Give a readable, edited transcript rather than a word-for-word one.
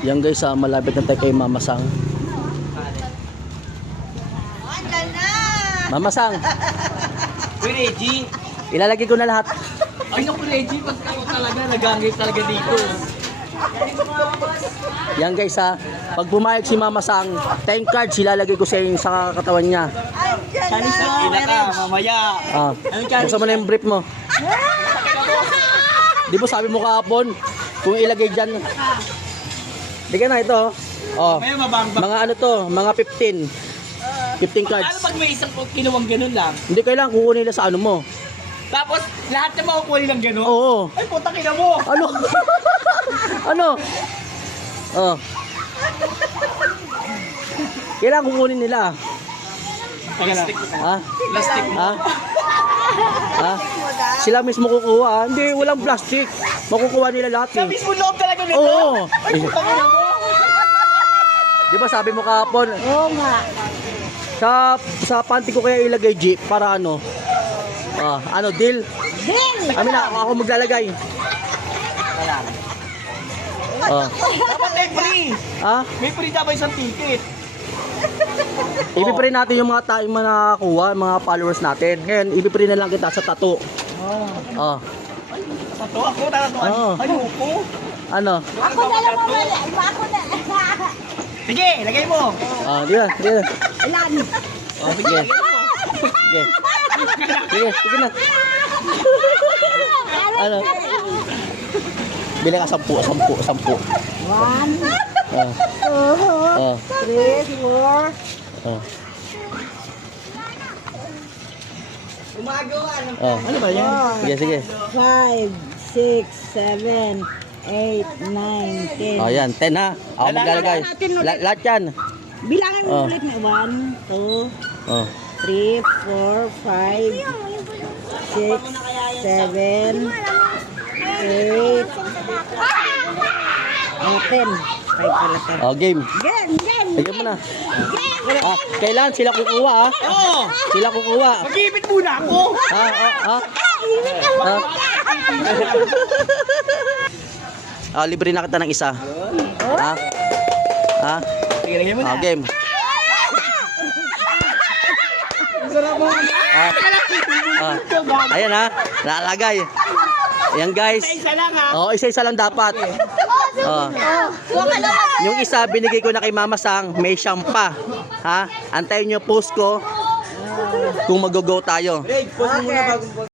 Yan guys, malapit na tayo kay Mama Sang. Andyan na! Mama Sang, Uy, Reggie. ilalagay ko na lahat. Ay, naku, Reggie. Pag ako talaga, nagangay talaga dito. Yan guys, pag pumayag si Mama Sang, time card ilalagay ko sa katawan niya. Andyan na! Ila ka, mamaya. Buksan mo na yung brief mo. Di ba sabi mo kahapon, kung ilagay dyan. Bigyan na ito. Oh. May mabang. Mga ano to, mga 15. 15 cards. Ano pag may isang kinuwang ganun lang? Hindi kailangan kukunin nila sa ano mo. Tapos, lahat na makukuha lang ganun? Oo. Ay, puta kina mo. Ano? Ano? Oh. Kailangan kukunin nila. Plastic. Ha? Plastic mo. Ha? Ha? Sila mismo kukuha. Hindi, walang plastic. Makukuha nila lahat Sa eh. mismo loob talaga nito? Oo. Ay, puta kina mo. Di ba sabi mo kahapon, Oo nga. sa panty ko kaya ilagay G para ano? Ano, deal? Din! Amin na, ako maglalagay. Dapat may free. Ha? May free dapat isang ticket. Ipipre natin yung mga nakakuha, mga followers natin. Ngayon, ipipre na lang kita sa tattoo. Sa to, ako tatatuan. Oo. Ayoko. Ano? Ako na lang mamali. Ako na. Sige, lagay mo. Di ba? Di ba? Ilan? Oh, sige. Sige. Sige, sige na. Ano? Bilang ka 10. 1, Ah. 2, 3, 4. Gumagawa ng... Ano ba yan? Sige, sige. 5, 6, 7, 8, 9, 10. Yan, 10 ha. Ako maglalagay. Lahat yan. Bilangin mo ulit na 1, 2, 3, 4, 5, 6, 7, 8, 10. 5 pala to. Game. Game! Bigyan mo na. Kailan sila kukuha ha? Oo. Sila kukuha. Mag-ibig muna ako. Libre na kita ng isa. Sige, lagay mo na. Game. Ayan ha. Nalagay. Ayan guys. Isa lang ha. Isa-isa lang dapat. Yung isa binigay ko na kay Mama Sang, may siyam pa. Ha? Antayin niyo post ko kung mag-go tayo. Post mo muna bago